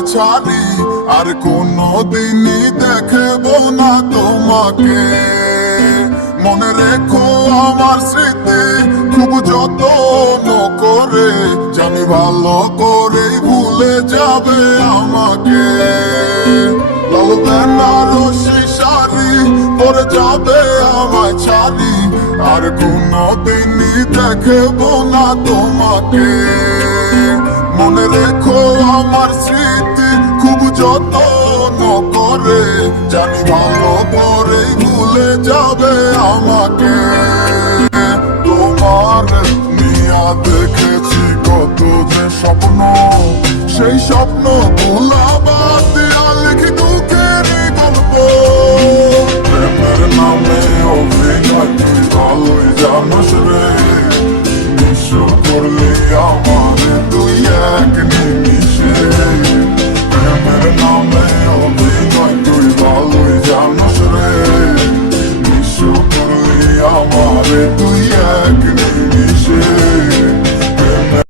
আমায় ছাড়ি, আর কোনোদিনই দেখবো না তোমাকে। মনে রেখো আমার স্মৃতি খুব যত্ন করে, জানি ভালো করেই ভুলে যাবে আমাকে। লাল বেনারসি শাড়ি পরে যাবে আমায় ছাড়ি, আর কোনোদিনই দেখবো না তোমাকে। মনে রেখো আমার স্মৃতি খুব যত্ন করে, জানি ভালো করে ভুলে যাবে আমাকে। তোমার নিয়া দেখেছি কত যে স্বপ্ন, সেই স্বপ্ন ভোলা বাদ দিয়া লিখি দুঃখের গল্প। প্রেমের নামে অভিনয় তুই ভালোই জানোস রে,